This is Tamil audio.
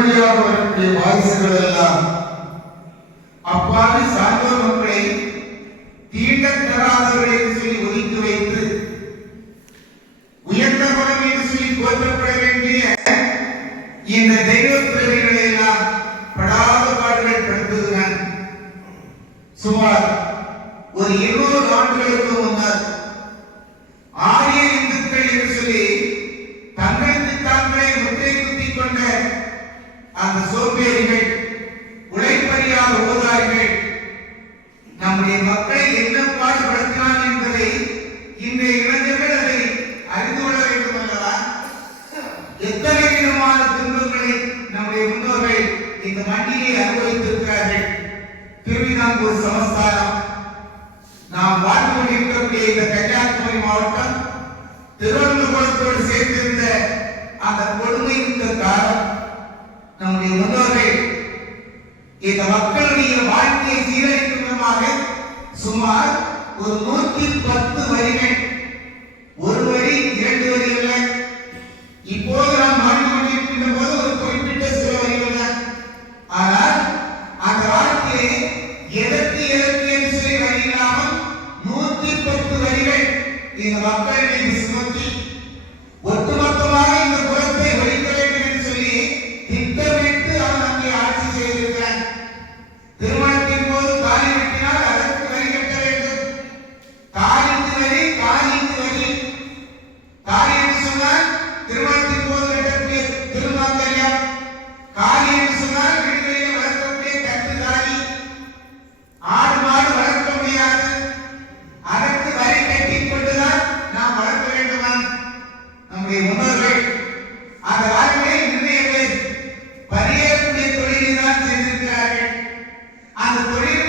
வழியாக வரக்கூடிய வாரிசுகள் எல்லாம் அப்பாவி சான்றோர் மக்களை தீண்டத் தராதவர்கள் என்று சொல்லி ஒதுக்கி வைத்து உயர்ந்த மனம் என்று சொல்லி போற்றப்பட வேண்டிய இந்த தெய்வ பிறவிகளை எல்லாம் படாத பாடுகள் படுத்துகிறான். சுமார் ஒரு இருநூறு ஆண்டுகளுக்கு முன்னர் அந்த சோம்பேறிகள் உழைப்பறியாத ஊதாரிகள் நம்முடைய மக்களை என்ன பாடுபடுத்தினான் என்பதை இன்றைய இளைஞர்கள் அதை அறிந்து கொள்ள வேண்டும் அல்லவா? எத்தனை விதமான துன்பங்களை நம்முடைய முன்னோர்கள் இந்த மண்ணிலே அனுபவித்திருக்கிறார்கள். திருவிதாங்கூர் சமஸ்தானம். நாம் வாழ்ந்து கொண்டிருக்கக்கூடிய இந்த கன்னியாகுமரி மாவட்டம் திருவனந்தபுரத்தோடு சேர்ந்து அந்த கொடுமை இந்த காலம் நம்முடைய முன்னோர்கள் இந்த மக்களுடைய வாழ்க்கையை சீரழிக்கும் விதமாக சுமார் ஒரு நூத்தி பத்து வரிகள். ஒரு வரி இரண்டு வரி அல்ல. இப்போது நாம் வாழ்ந்து கொண்டிருக்கின்ற போது ஒரு குறிப்பிட்ட சில வரிகள் தான் ஆனால் அந்த வாழ்க்கையை எதற்கு எதற்கு என்று சொல்லி வரி இல்லாமல் நூத்தி பத்து வரிகள் இந்த மக்கள் சுமத்தி நம்முடைய முன்னோர்கள் அந்த வாழ்க்கையை இன்றைய பேர் பரியேற்குடைய தொழிலை தான் செய்திருக்கிறார்கள். அந்த தொழில்